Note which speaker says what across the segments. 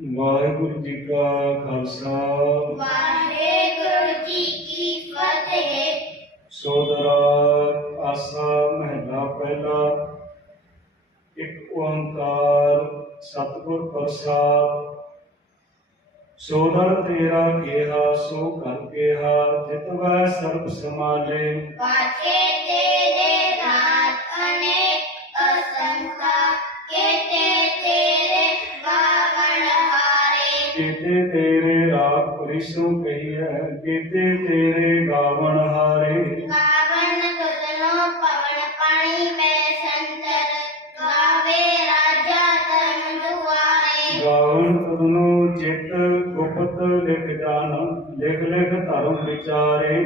Speaker 1: ਵਾਹਿਗੁਰੂ ਜੀ ਕਾ ਖਾਲਸਾ।
Speaker 2: ਵਾਹਿਗੁਰੂ ਜੀ ਕੀ ਫਤਿਹ।
Speaker 1: ਸੋਦਰਾ ਆਸਾ ਮਹਿਲਾ ਪਹਿਲਾ ਇੱਕ ਓੰਕਾਰ ਸਤਿਗੁਰ ਪ੍ਰਸਾਦ। ਸੋਦਰ ਤੇਰਾ ਕਿਹਾ ਸੋ ਕਰ ਕਿਹਾ ਜਿਤਵੈ ਸਰਬ ਸਮਾਲੇ
Speaker 2: ਪਾਛੇ
Speaker 1: ਪੁਰਿਸ਼ੂ ਕਹੀਐ ਕੀਤੇ ਤੇਰੇ ਗਾਵਣ ਹਾਰੇ।
Speaker 2: ਗਾਵਣ ਤੁਧਨੋ ਪਵਨ ਪਾਣੀ ਮੈਂ ਸੰਤਰ ਗਾਵੇ ਰਾਜਾ ਧਰਮ ਦੁਆਰੇ।
Speaker 1: ਗਾਵਣ ਤਦਨੋ ਚਿਤ ਗੁਪਤ ਲਿਖ ਜਾਨ ਲਿਖ ਲਿਖ ਧਰਮ ਵਿਚਾਰੇ।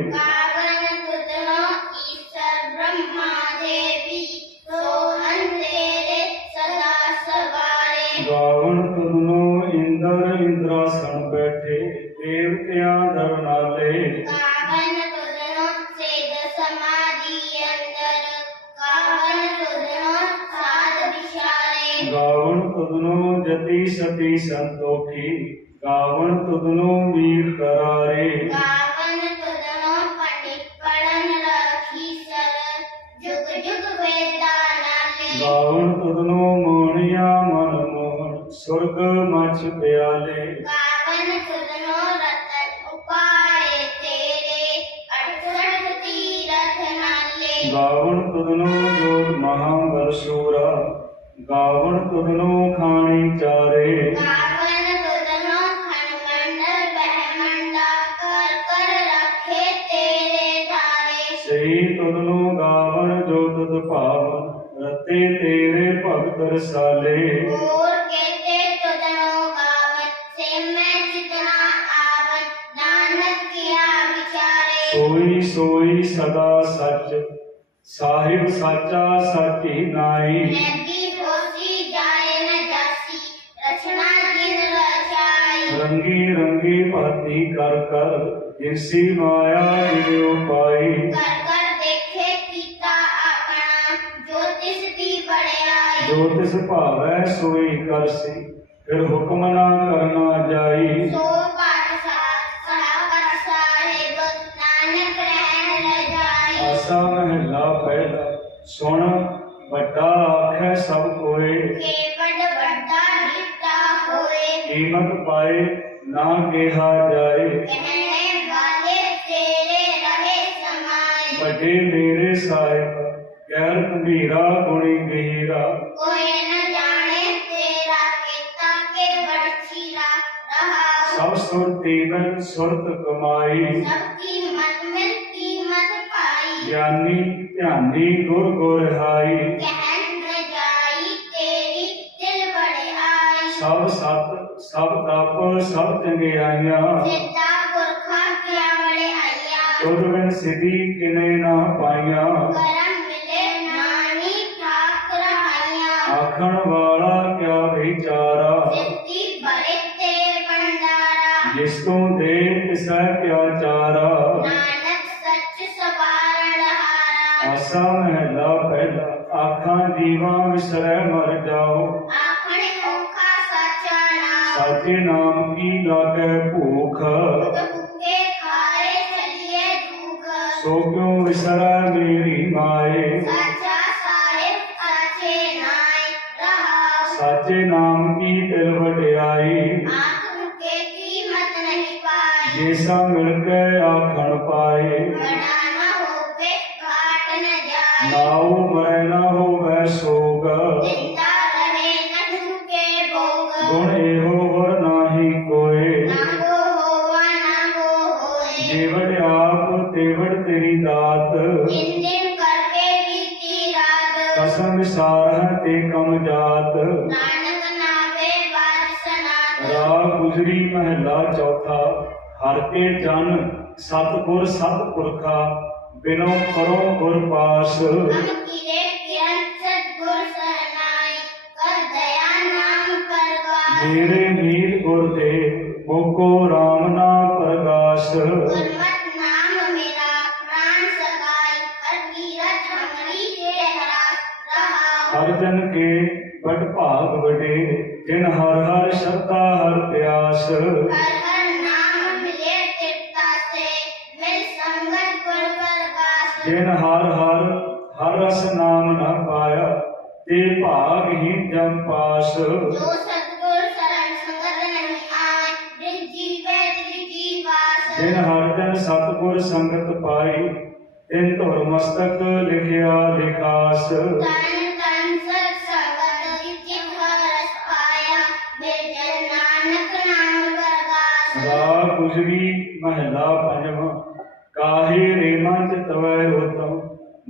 Speaker 1: ਤਦਨੋ ਵੀਰ ਕਰਾਰੇ।
Speaker 2: ਕਾਵਨ ਤੁਧਨੋ ਪੰਡਿਤ ਪੜਨ ਰਾਖੀ ਸਰ। ਜੁਗ ਜੁਗ ਵੇਦਾ ਨਾਲੇ।
Speaker 1: ਗਾਵਣ ਤਦਨੋ ਮੋਹਣਿਆ ਮਨ ਮੋਹਨ ਸੁਰਗ ਮਛ ਪਿਆਲੇ।
Speaker 2: ਕਾਵਨ ਤੁਧਨੋ ਰਤਨ ਉਪਾਏ ਤੇਰੇ। ਅਠਸਠ ਤੀਰਥ ਨਾਲੇ।
Speaker 1: ਗਾਵਣ ਤੁਧਨੋ ਜੋਤ ਮਹਾਬਲ ਸ਼ੂਰਾ। ਗਾਵਣ ਤੁਧਨੋ ਖਾਣੀ ਚਾਰੇ। ਰਤੇ ਤੇਰੇ ਭਗਤ ਰਸਾਲੇ।
Speaker 2: ਹੋਰ ਕਹਤੇ ਤੁਧਨੋ ਗਾਵਨ ਸੇ ਮੈਂ ਜਿਤਨਾ ਆਵਨ ਨਾਨਕ ਕੀਆ ਵਿਚਾਰੇ।
Speaker 1: ਸੋਈ ਸੋਈ ਸਦਾ ਸੱਚ ਸਾਹਿਬ ਸਾਚਾ ਸਾਚੀ ਨਾਈ
Speaker 2: ਨਦੀ ਹੋਸੀ ਜਾਏ ਨ ਜਾਸੀ ਰਚਨਾ ਜਿਨ ਰਚਾਈ।
Speaker 1: ਰੰਗੀ ਰੰਗੀ ਭਾਤੀ ਕਰ ਕਰ ਜਿਸੀ ਮਾਇਆ ਜਿਉ ਪਾਈ
Speaker 2: ਕਰ ਜੋ ਤਿਸ
Speaker 1: ਭਾਵੈ ਸੋਈ ਕਰਸੀ ਫਿਰ ਹੁਕਮ ਨਾ ਕਰਨਾ ਜਾਈ।
Speaker 2: ਸੋ ਪਾਤਸ਼ਾਹ ਸਹਾਬਤ ਸਾਹਿਬ ਨਾਨਕ ਰਹਿਣ ਲਜਾਈ
Speaker 1: ਆਸਾ ਮਹਿਲਾ ਪਹਿਲਾ ਸੁਣ ਵੱਡਾ ਆਖੈ ਸਭ ਕੋਏ।
Speaker 2: ਕੇ ਵੱਡ ਦਿੱਤਾ ਹੋਏ।
Speaker 1: ਕੀਮਤ ਪਾਏ ਨਾ ਕਿਹਾ ਜਾਏ।
Speaker 2: ਕਹਿਣੇ ਵਾਲੇ ਤੇਰੇ ਰਹੇ ਸਮਾਏ।
Speaker 1: ਵੱਡੇ ਮੇਰੇ ਸਾਹਿਬ ਗੈਰ ਗੰਭੀਰਾ ਗੁਣੀ ਗਹੀਰਾ ਸਭ ਸੁਰਤੀ ਮੈਂ ਸੁਰਤ ਕਮਾਈ।
Speaker 2: ਸਭ ਕੀ ਮਿਲ ਕੀਮਤ ਪਾਈ
Speaker 1: ਗਿਆਨੀ ਧਿਆਨੀ ਗੁਰ ਗੁਰ ਹਾਈ।
Speaker 2: ਕਹਿਣ ਨ ਜਾਈ ਤੇਰੀ ਦਿਲ ਬੜਿਆਈ
Speaker 1: ਸਭ ਸਤ ਸਭ ਤਪ ਸਭ ਚੰਗਿਆਈਆਂ
Speaker 2: ਸਿੱਧਾ ਪੁਰਖਾ ਕਿਆ ਬੜਿਆਈਆ
Speaker 1: ਤੁਧ ਬਿਨ ਸਿਧੀ ਕਿਨੇ ਨਾ ਪਾਈਆਂ।
Speaker 2: ਕਰਮ ਮਿਲੇ ਨਾਨੀ ਠਾਕ ਰਹਾਈਆਂ
Speaker 1: ਆਖਣ ਵਾਲਾ ਕਿਆ ਵਿਚਾਰਾ।
Speaker 2: ਸਿੱਧੀ ਭੰਡਾਰਾ
Speaker 1: ਜਿਸ ਤੋਂ ਦੇ ਤਿਸੈ ਕਿਆ ਚਾਰਾ
Speaker 2: ਨਾਨਕ ਸੱਚ ਸਵਾਰਣ ਹਾਰਾ
Speaker 1: ਆਸਾ ਮਹਿਲਾ ਪਹਿਲਾ ਆਖਾਂ ਜੀਵਾਂ ਵਿਸਰੈ ਮਰ ਜਾਓ
Speaker 2: ਆਖਣੇ ਔਖਾ ਸਾਚਾ ਨਾਮ
Speaker 1: ਸਾਚੇ ਨਾਮ ਕੀ ਜੇਸਾ ਮਿਲ ਕੇ ਆਖਣ ਪਾਏ।
Speaker 2: ਬੜਾ ਨਾ ਹੋਵੇ ਘਾਟ ਨ ਜਾਏ।
Speaker 1: ਨਾਉ ਮਰੈ ਨਾ ਹੋਵੈ ਸੋਗ।
Speaker 2: ਜਿੰਦਾ ਰਹੇ ਨ ਢੂਕੇ ਭੋਗ।
Speaker 1: ਗੁਣ ਇਹੋ ਹੋਰ ਨਾਹੀ ਕੋਏ।
Speaker 2: ਨਾਗੋ ਹੋਵਾ ਨਾਗੋ ਹੋਏ।
Speaker 1: ਜੀਵੜ ਆਪ ਤੇਵੜ ਤੇਰੀ ਦਾਤ।
Speaker 2: ਜਿਨ ਦਿਨ ਕਰਕੇ ਬੀਤੀ ਰਾਤ।
Speaker 1: ਕਸਮ ਵਿਸਾਰ ਹੈ ਤੇ ਕਮ ਜਾਤ।
Speaker 2: ਨਾਨਕ ਨਾਵੇ ਬਾਸਨਾਤ
Speaker 1: ਰਾਗ ਗੁਜਰੀ ਮਹਿਲਾ ਚੌਥਾ। ਹਰ ਕੇ ਜਨ ਸਤਿਗੁਰ ਸਤਿਪੁਰਖਾ ਬਿਨੋ ਕਰੋ ਗੁਰ ਪਾਸ।
Speaker 2: ਕੀਰੇ ਕਰ
Speaker 1: ਮੇਰੇ ਨੀਰ ਗੁਰ ਦੇ ਮੋਕੋ RAM ਨਾਮ ਪ੍ਰਗਾਸ।
Speaker 2: ਗੁਰਮਤ ਨਾਮ ਮੇਰਾ ਪ੍ਰਾਨ ਸਗਾਈ ਹਰ ਕੀਰਤ ਹਮਰੀ ਕੇ ਹਰਾਸ ਰਹਾ
Speaker 1: ਹਰ ਜਨ ਕੇ ਬੜ ਭਾਗ ਵਡੇ ਜਿਨ ਹਰ ਹਰ ਸ਼ਰਧਾ ਹਰ ਜਿਨ ਹਰ ਹਰ ਹਰ ਰਸ ਨਾਮ ਨਾ ਪਾਇਆ ਤੇ ਭਾਗ ਹੀ ਜਮ ਪਾਸ। ਜੋ
Speaker 2: ਸਤਗੁਰ ਸਰਣ ਸੰਗਤ ਨਹੀਂ ਆਇ ਦਿਨ ਜੀਵੇ ਦਿਨ ਜੀਵਾਸ।
Speaker 1: ਜਿਨ ਹਰ ਜਨ ਸਤਗੁਰ ਸੰਗਤ ਪਾਈ ਤਿਨ ਧੁਰ ਮਸਤਕ ਲਿਖਿਆ ਲਿਖਾਸ।
Speaker 2: ਤਨ ਤਨ ਸਤ ਸਗਤ ਜਿਨ ਹਰ ਰਸ ਪਾਇਆ ਬੇਜਨ ਨਾਨਕ ਨਾਮ ਵਰਗਾਸ।
Speaker 1: ਵਾ ਕੁਝ ਵੀ ਮਹਿਲਾ ਪੰਜਵਾਂ। ਕਾਹੇ ਰੇ ਮੰਚ ਤਵੈ ਰੋਤਮ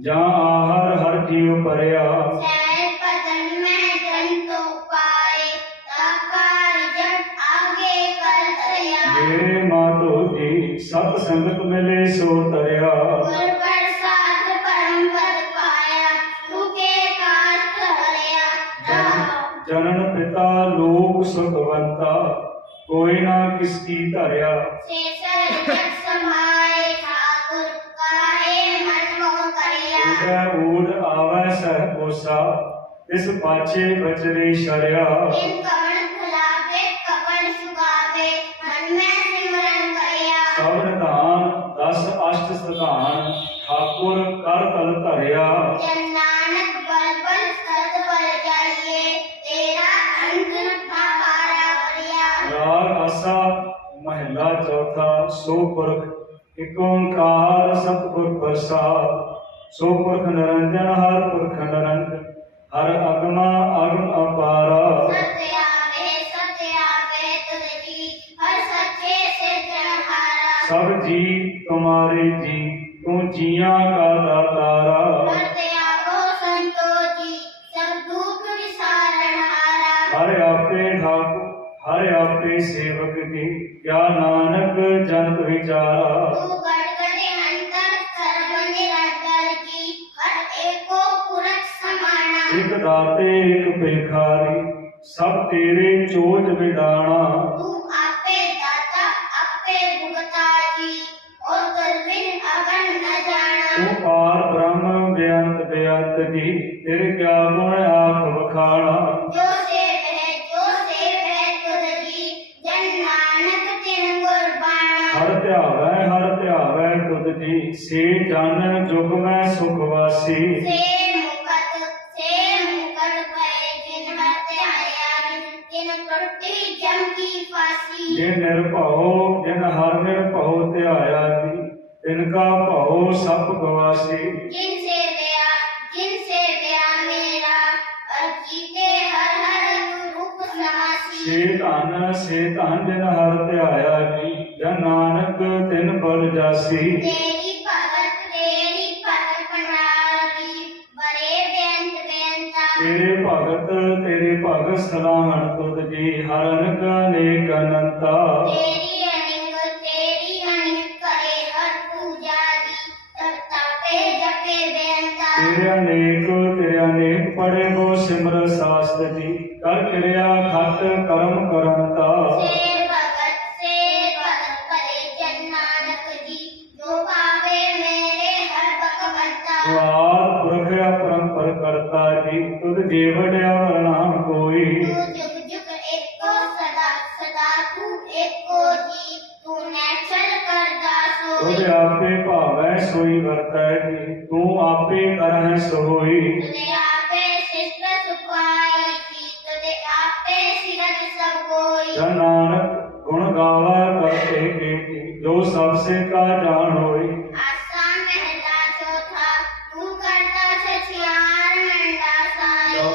Speaker 1: ਜਾਂ ਆਹਰ ਹਰ ਜੀਵ ਪਰਿਆ।
Speaker 2: ਸਹਿਜ ਪਤਨ ਮੈਂ ਜਨ ਤੋ ਪਾਏ ਤਾਕਾਰ ਜਟ ਆਗੇ ਕਰ ਦਇਆ।
Speaker 1: ਮੇਰੇ ਮਾਤੋ ਜੀ ਸਤ ਸੰਗਤ ਮਿਲੇ ਸੋ ਤਰਿਆ।
Speaker 2: ਗੁਰ ਪ੍ਰਸਾਦ ਪਰਮ ਪਦ ਪਾਇਆ ਤੁਕੇ ਕਾਸ਼ਟ ਹਰਿਆ।
Speaker 1: ਜਨਨ ਪਿਤਾ ਲੋਕ ਸੁਖਵੰਤਾ ਕੋਈ ਨਾ ਕਿਸ ਕੀ ਧਰਿਆ।
Speaker 2: ਸੇਸਰ ਜਗ ਕਰਿਆ
Speaker 1: ਉਹਦਾ ਊੜ ਆਵੈ ਸਹਿ ਕੋਸਾ ਇਸ ਪਾਛੇ ਬਚਰੇ ਸ਼ਰਿਆ
Speaker 2: ਤਿਨ ਕਵਣ ਖਲਾਵੇ ਕਪਨ ਸੁਗਾਵੇ ਮਨ ਮੈਂ ਸਿਮਰਨ ਕਰਿਆ
Speaker 1: ਸਬਰ ਧਾਨ ਦਸ ਅਸ਼ਟ ਸਧਾਨ ਠਾਕੁਰ ਕਰ ਤਲ ਸੋ ਪੁਰਖ ਨਿਰੰਜਨ ਹਰ ਪੁਰਖ ਨਿਰੰਜਨ ਹਰ ਅਗਮਾ ਅਗਮ ਅਪਾਰਾ। ਸਭ ਜੀ ਤੁਮਾਰੇ ਜੀ ਤੂੰ ਜੀਆਂ ਕਾ ਦਾਤਾਰਾ। ਹਰ। ਆਪੇ ਠਾਕੁਰ ਹਰ ਆਪੇ ਸੇਵਕ ਕੀ ਕਿਆ ਨਾਨਕ ਜੰਤ ਵਿਚਾਰਾ। ਇਕ ਦਾਤੇ ਇਕ ਭਿਖਾਰੀ ਸਭ ਤੇਰੇ ਚੋਜ ਵਿਡਾਣਾ।
Speaker 2: ਤੂੰ ਆਪੇ ਦਾਤਾ ਆਪੇ ਭੁਗਤਾ ਜੀ ਔਰ ਗਰਵਿਨ ਅਗਨ ਨ ਜਾਣਾ।
Speaker 1: ਤੂੰ ਪਾਰ ਬ੍ਰਹਮ ਬੇਅੰਤ ਬੇਅੰਤ ਜੀ ਤੇਰੇ ਕਿਆ ਗੁਣ ਆਖ ਵਖਾਣਾ
Speaker 2: ਜੋ ਸੇਵ ਹੈ ਜੋ ਸੇਵ ਹੈ ਤੁਧ ਜੀ ਜਨ ਨਾਨਕ ਤਿਨ ਗੁਰਬਾਣਾ।
Speaker 1: ਹਰ ਧਿਆਵੈ ਹਰ ਧਿਆਵੈ ਤੁਧ ਜੀ ਸੇ ਜਨ ਜੁਗ ਮੈਂ ਸੁਖ ਵਾਸੀ।
Speaker 2: ਸੇ ਟੁੱਟੀ ਜਮ ਕੀ ਫਾਸੀ।
Speaker 1: ਜੇ ਨਿਰਭਉ ਜਿਨ ਹਰ ਨਿਰਭਉ ਧਿਆਇਆ ਜੀ ਤਿਨ ਕਾ ਭਉ ਸਭ ਗਵਾਸੀ।
Speaker 2: ਜਿਨ ਸੇਵਿਆ ਜਿਨ ਸੇਵਿਆ ਮੇਰਾ ਅਰ ਜੀਤੇ ਹਰ ਹਰ ਰੂਪ ਸਮਾਸੀ।
Speaker 1: ਸੇ ਧਨ ਸੇ ਧਨ ਜਿਨ ਹਰ ਧਿਆਇਆ ਜੀ ਜਨ ਨਾਨਕ ਤਿਨ ਬਲ ਜਾਸੀ।
Speaker 2: ਤੇਰੀ ਤੇਰੇ ਭਗਤ
Speaker 1: ਤੇਰੇ ਭਗਤ ਸਲਾਹਣ ਤੁਧ ਜੀ ਹਰ ਅਨਕ ਅਨੇਕ ਅਨੰਤਾ।
Speaker 2: ਤੇਰੀ ਅਨਿੰਗ ਤੇਰੀ ਅਨਿੰਗ ਕਰੇ ਹਰ ਪੂਜਾ ਦੀ ਤਬ ਤਾਪੇ ਜਪੇ ਬੇਅੰਤਾ।
Speaker 1: ਤੇਰੇ ਅਨੇਕ ਤੇਰੇ ਅਨੇਕ ਪੜੇ ਕੋ ਸਿਮਰ ਸਾਸਤ ਜੀ ਕਰ ਕਿਰਿਆ ਖਤ ਕਰਮ ਕਰੰਤਾ।
Speaker 2: ਸੇ
Speaker 1: ਤੁਧ ਜੀਵੜਿਆ ਵਰਣਾ ਕੋਈ।
Speaker 2: ਤੂੰ ਜੁਗ ਜੁਗ ਏਕੋ ਸਦਾ ਸਦਾ ਤੂੰ ਏਕੋ ਜੀ। ਤੂੰ ਨੈਚਲ ਕਰਦਾ
Speaker 1: ਤੁਧ
Speaker 2: ਸੋਈ
Speaker 1: ਆਪੇ ਭਾਵੈ ਸੋਈ ਵਰਤੈ ਜੀ। ਤੂੰ ਆਪੇ ਕਰਹਿ ਸੋਈ।
Speaker 2: ਤੁਦੇ ਆਪੇ ਸਿਸ਼ਟ ਸੁਖਾਈ ਜੀ। ਤੁਦੇ ਆਪੇ ਸਿਰਜ ਸਭ ਕੋਈ
Speaker 1: ਜਨ ਨਾਨਕ ਗੁਣ ਗਾਵਾ ਕਰਤੇ ਕੇ ਜੋ ਸਭ ਸੇ ਕਾ ਜਾਣ ਹੋਈ।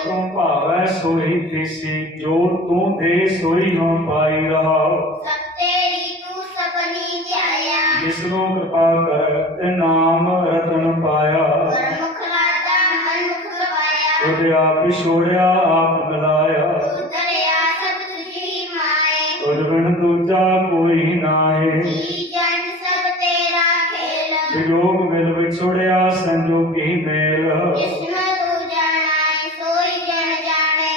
Speaker 2: ਤੂੰ
Speaker 1: ਭਾਵੈ ਸੋਈ ਤੀਸੀ ਜੋ ਤੂੰ ਦੇ ਸੋਈ ਹੋ ਪਾਈ ਰਹਾਉ
Speaker 2: ਸਭ ਤੇਰੀ ਤੂੰ ਸਭਨੀ ਧਿਆਇਆ
Speaker 1: ਜਿਸ ਨੂੰ ਕਿਰਪਾ ਕਰ ਤੇ ਨਾਮ ਰਤਨ ਪਾਇਆ।
Speaker 2: ਗੁਰਮੁਖ ਲਾਦਾ ਮਨੁਖ ਲਵਾਇਆ
Speaker 1: ਉਹਦੇ ਆਪ ਛੋੜਿਆ ਆਪ ਮਿਲਾਇਆ
Speaker 2: ਤੂੰ ਦਰਿਆ ਸਭ ਤੁਝੀ ਮਾਏ।
Speaker 1: ਤੁਝ ਬਿਨ ਦੂਜਾ ਕੋਈ ਨਾਹੀ
Speaker 2: ਜੀ ਜਨ ਸਭ ਤੇਰਾ ਖੇਲ।
Speaker 1: ਵਿਯੋਗ ਮਿਲ ਵਿਛੋੜਿਆ ਸੰਜੋਗੀ ਮੇਲ।
Speaker 2: ਜਿਸਮ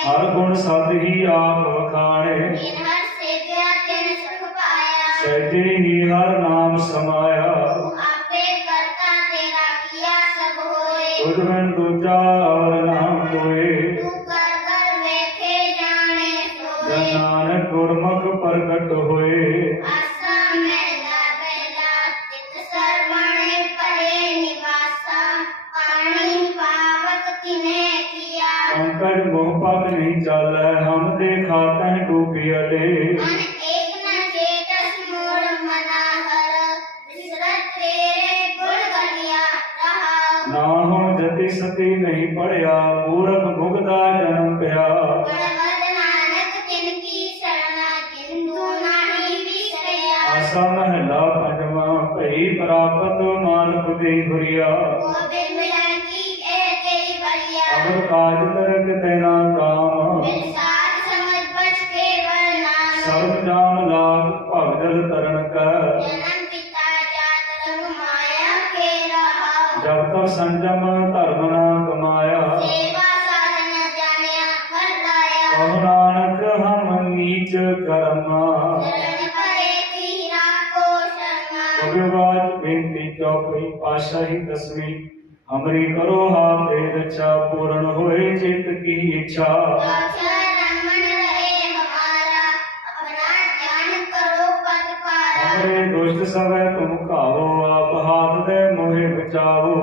Speaker 1: ਹਰ ਗੁਣ ਸਦ ਹੀ ਆਪ ਵਖਾਣੇ।
Speaker 2: ਜਿਨ ਹਰ ਸੇਵਿਆ ਤਿਨ ਸੁਖ ਪਾਇਆ।
Speaker 1: ਸਹਿਜੇ ਹੀ ਹਰ ਨਾਮ ਸਮਾਇਆ ਨਹੀਂ ਪੜਿਆ ਮੂਰਖ ਮੁਗਦਾ ਜਨਮ ਪਿਆ।
Speaker 2: ਕੀ
Speaker 1: ਆਸਾ ਮਹਿਲਾ ਪੰਜਵਾਂ ਭਈ ਪ੍ਰਾਪਤ ਮਾਨੁਖ ਦੀ ਹੁਰੀਆ
Speaker 2: ਕੀ
Speaker 1: ਅਗਰ ਕਾਜ ਕਰਕ ਤੈਨਾ ਕਾਮ
Speaker 2: ਨਾਮ।
Speaker 1: ਸਰਬ ਜਾਮ ਲਾਗ ਭਗਜਲ ਤਰਨ ਕਰ ਜਬ ਤਕ ਸੰਜਮ ਧਰਮ ਨਾ ਕਮਾਇਆ
Speaker 2: ਸੇਵਾ ਸਾਧਨ ਜਾਣਿਆ ਹਰ ਲਾਇਆ।
Speaker 1: ਕਹੁ ਨਾਨਕ ਹਮ ਨੀਚ ਕਰਮਾ।
Speaker 2: ਸ਼ਰਨ ਪਰੇ ਤੀਰਾ ਕੋ ਸ਼ਰਮਾ।
Speaker 1: ਭਗਵਾਨ ਬੇਨਤੀ ਚੌਪਈ ਪਾਸ਼ਾਹੀ ਦਸਵੀਂ ਹਮਰੀ ਕਰੋ ਹਾ ਤੇ ਰੱਛਾ ਪੂਰਨ ਹੋਏ ਚਿਤ ਕੀ ਇੱਛਾ। ਵਿੱਚ ਸਭੈ ਤੁਮ ਘਾਵੋ ਆਪ ਹਾਥ ਦੇ ਮੋਹਿ ਬਚਾਵੋ।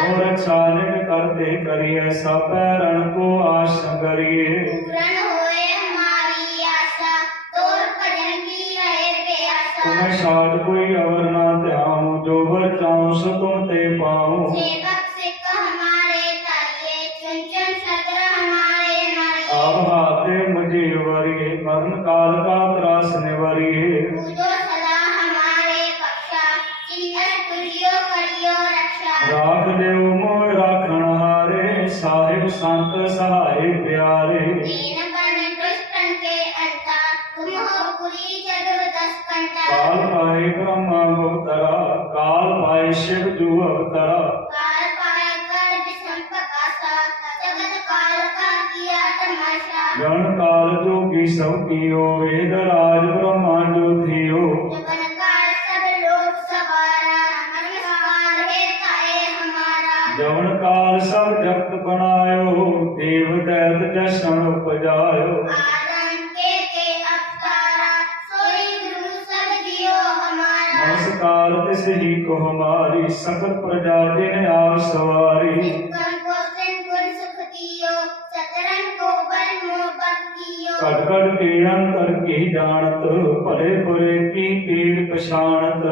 Speaker 1: ਮੋਰ ਚਾਨਣ ਕਰਤੇ ਕਰੀਐ ਸਭੈ ਰਣ ਕੋ ਆਸ਼ੰਗਰੀਏ
Speaker 2: ਪੂਰਨ ਹੋਏ ਹਮਾਰੀ ਆਸਾ ਤੋਰ ਭਜਨ ਕੀ ਰਹੇ ਪਿਆਸਾ।
Speaker 1: ਤੁਮੈ ਸਾਧ ਕੋਈ ਅਵਰ ਨਾ ਧਿਆਉ ਜੋ ਵਰ ਚਾਉ ਸੋ ਤੁਮ ਤੇ ਪਾਉ। ਸੇ कर
Speaker 2: काल पढ़ा कर विषम प्रकाशा जगत काल का किया तमाशा
Speaker 1: गण काल जो की सब कियो वेद राज ब्रह्मा जो थियो
Speaker 2: जगन काल सब लोक सवारा मन काल है काए हमारा जवन काल सब जगत बनायो देव दैत जसन उपजा
Speaker 1: ਕਾਰ ਤਿਸ ਹੀ ਕੋ ਹਮਾਰੀ ਸਕਲ ਪ੍ਰਜਾ ਜਿਨ ਆਪ ਸਵਾਰੀ।
Speaker 2: ਕੜ ਕੜ
Speaker 1: ਕੀੜਨ ਕਰ ਕੀ ਜਾਣਤ ਭਲੇ ਬੁਰੇ ਕੀ ਪੀੜ ਪਛਾਣਤ।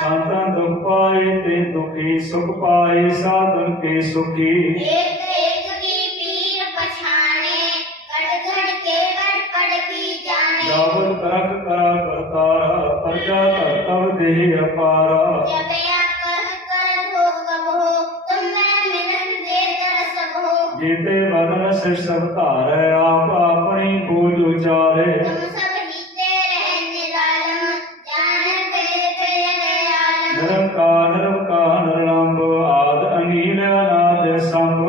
Speaker 1: ਸਾਧਨ ਦੁਖ ਪਾਏ ਤੇ ਦੁਖੀ ਸੁਖ ਪਾਏ ਸਾਧਨ ਕੇ ਸੁਖੀ। ਸਭਨ ਤਰਕ ਕਰਾ ਕਰਤਾਰਾ ਪਰਜਾ ਧਰਤਵ ਦੇਹ ਅਪਾਰਾ।
Speaker 2: ਜਪਿਆ ਕਰ ਕਰ ਭੋਗਮ ਹੋ ਤੁਮ ਮੈਂ ਮਿਲਨ ਦੇ ਦਰਸਮ ਹੋ
Speaker 1: ਜੀਤੇ ਵਰਨ ਸਿਰ ਸਭ ਧਾਰੈ ਆਪ ਆਪਣੀ ਬੋਲ ਉਚਾਰੇ।
Speaker 2: ਤੁਮ ਸਭ ਹੀਤੇ ਰਹਿ ਨਿਰਾਲਮ ਜਾਣ ਕਰੇ ਕਰੇ ਨਿਰਾਲਮ
Speaker 1: ਨਿਰੰਕਾਰ ਨਿਰੰਕਾਰ ਨਿਰਲੰਬ ਆਦ ਅਨੀਲ ਅਨਾਦ ਸੰਭ।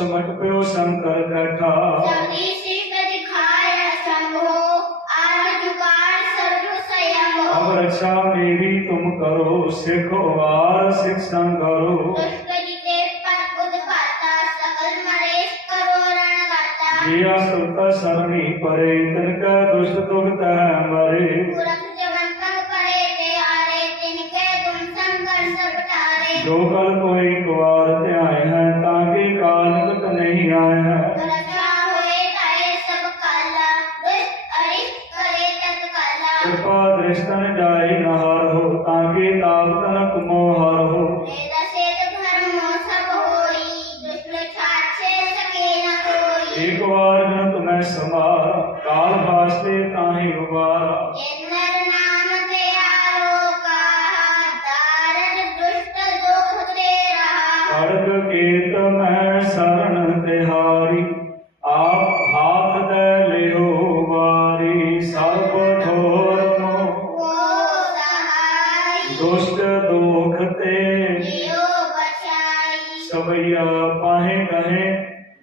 Speaker 1: ਸਮਟ ਪਿਓ ਸੰਕਰ ਬੈਠਾ।
Speaker 2: ਜਾਨੀ ਸਿਤ ਦਿਖਾਇਆ ਸੰਗੋ ਆਜ ਜੁਕਾਰ ਸਰਬ ਸਯਮ
Speaker 1: ਅਬ ਰਖਾ ਮੇਰੀ ਤੁਮ ਕਰੋ ਸਿਖ ਵਾਰ ਸਿਖ
Speaker 2: ਸੰਗ ਕਰੋ।
Speaker 1: ਜਿਆ ਸੁਤ ਸਰਣੀ ਪਰੇ ਤਨ ਕਾ ਦੁਸ਼ਟ ਦੁਖਤਾ ਮਰੇ।
Speaker 2: ਪੂਰਾ
Speaker 1: ਜੋ ਕਲ ਕੋਈ ਕੁਵਾਰ ਧਿਆਏ ਹੈ ਤਾਂ ਕਿ ਕਾਲ ਕਤ ਨਹੀਂ ਆਇਆ ਹੈ।
Speaker 2: ਰਚਾ ਹੋਏ ਤਾਏ ਸਭ ਕਾਲਾ ਦੁਸ਼ਟ ਅਰਿਸ਼ਟ ਕਰੇ ਤਤ ਕਾਲਾ
Speaker 1: ਕਿਰਪਾ ਦ੍ਰਿਸ਼ਟਨ ਜਾਏ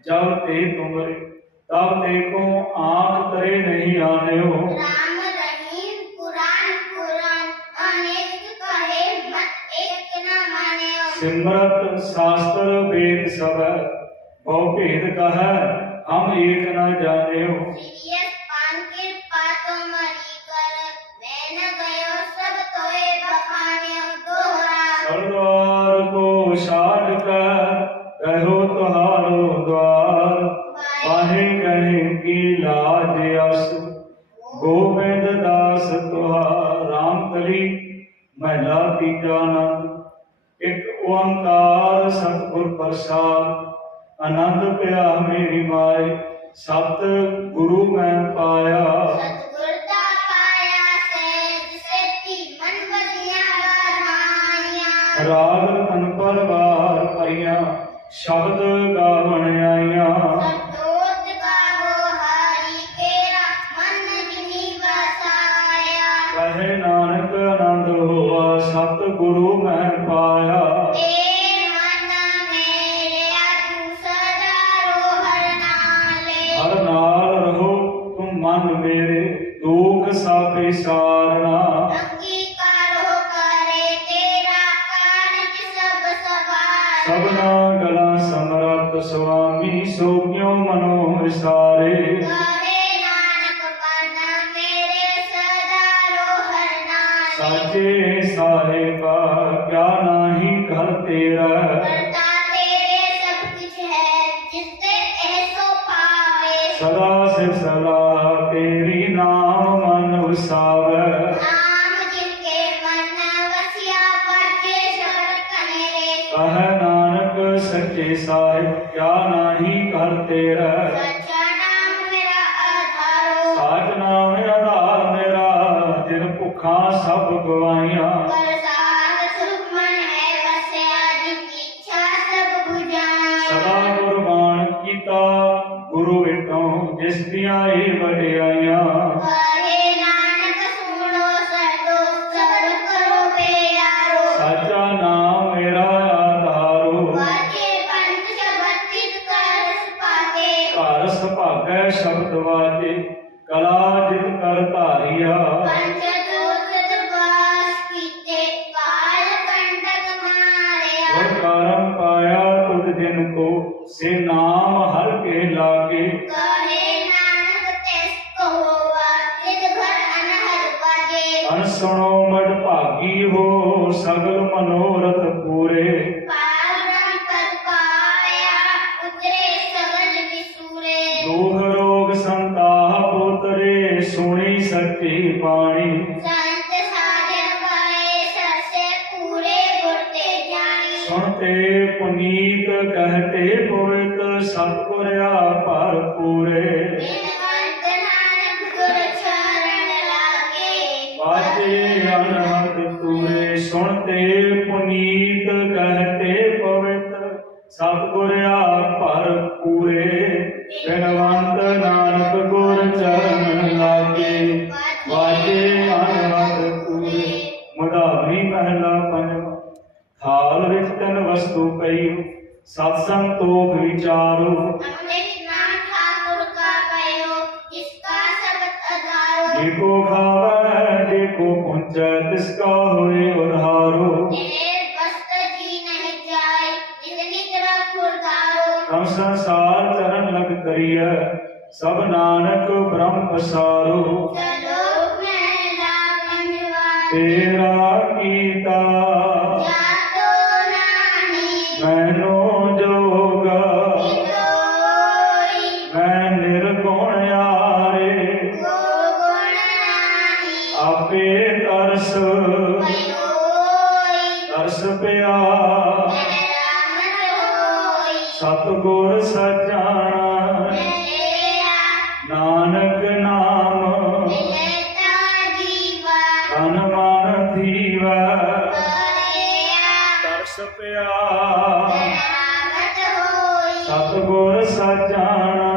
Speaker 1: तुमरे तब देखो आंख तरे नहीं आने हो
Speaker 2: राम रहीम कुरान कुरान अनेक कहे मत एक न माने
Speaker 1: सिमरत शास्त्र वेद सब बहु भेद कह हम एक न जाने हो ਗੋਬਿੰਦ ਦਾਸ ਤੁਹਾ ਰਾਮ ਕਲੀ ਮਹਿਲਾ ਤੀਜਾ ਆਨੰਦ ਇੱਕ ਓੰਕਾਰ ਸਤਿਗੁਰ ਪ੍ਰਸਾਦ ਆਨੰਦ ਪਿਆ ਮੇਰੀ ਮਾਏ ਸਤ ਗੁਰੂ ਮੈਂ ਪਾਇਆ।
Speaker 2: ਸਤਿਗੁਰ ਦਾ ਪਾਇਆ
Speaker 1: ਰਾਗ ਅਨਪਰਵਾਰ ਪਈਆਂ ਸ਼ਬਦ ਗਾਵਣ ਆਈਆਂ। ਗੁਰੂ ਮੈਂ ਪਾਇਆ। ਹਰ ਨਾਲ ਰਹੋ ਤੁਮ ਮਨ ਮੇਰੇ। ਦੁਖ ਸਾਪੇ ਸਾ ਨਾਮ
Speaker 2: ਜਿਨਕੇ ਮਨ ਵਸਿਆ ਵਰਜੇ ਸ਼ਰਨ ਕਨੇਰੇ
Speaker 1: ਕਹ ਨਾਨਕ ਸੱਚੇ ਸਾਹਿਬ ਕਿਆ ਨਾਹੀ ਕਰ ਤੇਰਾ।
Speaker 2: ਸੱਚਾ ਨਾਮ ਮੇਰਾ ਆਧਾਰੋ।
Speaker 1: ਸਾਚ ਨਾਮ ਆਧਾਰ ਮੇਰਾ ਜਿਨ ਭੁੱਖਾ ਸਭ ਗਵਾਈਆਂ ਸਦਾ ਗੁਰਬਾਣ ਕੀਤਾ ਗੁਰੂ ਇਟੋਂ ਜਿਸ ਦੀਆਂ ਇਹ ਵਡਿਆਈ। ਸੁਭਾਗੈ ਸ਼ਬਦ ਵਾਜੇ ਕਲਾ ਜਿਤ ਕਰ ਧਾਰਿਆ।
Speaker 2: ਪੰਚਤੂਤ ਬਾਸ ਕੀਤੇ ਕਾਲ ਕੰਟਕ ਮਾਰਿਆ।
Speaker 1: ਗੁਰ ਕਰਮ ਪਾਇਆ ਤੁਧ ਜਿਨ ਕੋ ਸੇ ਨਾਮ ਹਰ ਕੇ ਲਾਗੇ।
Speaker 2: ਕਹੇ ਨਾਨਕ ਤਿਸ ਕੋ ਹੋਵਾ ਜਿਤ ਘਰ ਅਨਹਦ ਪਾਜੇ।
Speaker 1: ਅਨ ਸੁਣੋ ਮੜ ਭਾਗੀ ਹੋ ਸਗਲ ਮਨੋਰਥ ਪੂਰੇ। ਸੁਣਤੇ ਪੁਨੀਤ ਕਹਤੇ ਪੁਰਤ ਸਤਗੁਰ ਆਪਰ ਪੂਰੇ। ਵਾਜੇ ਅਨਹਦ ਪੁਨੀਤ ਕਹਤੇ ਪਵਿੱਤ ਸਤਗੁਰ ਆਪਰ ਪੂਰੇ। ਬਿਨਵਾਨ सत्संग तोख विचारो
Speaker 2: जेको खावे जेको पहुंचे तिसका हुए उधारो हम
Speaker 1: संसार चरण लग करिय सब नानक ब्रह्म पसारो
Speaker 2: तेरा कीता
Speaker 1: ਮੈਨੂੰ ਜੋਗਾ। ਮੈਂ ਨਿਰਗੁਣ ਆਰੇ ਆਪੇ ਪਿਆ। ਸਤਗੁਰ ਸਜਾਣਾ ਨਾਨਕ ਨਾਮ। ਤਨ ਮਨ
Speaker 2: ਧੀਵਾ
Speaker 1: ਤਰਸ ਪਿਆ। ਸਤਿਗੁਰ ਸਜਾਣਾ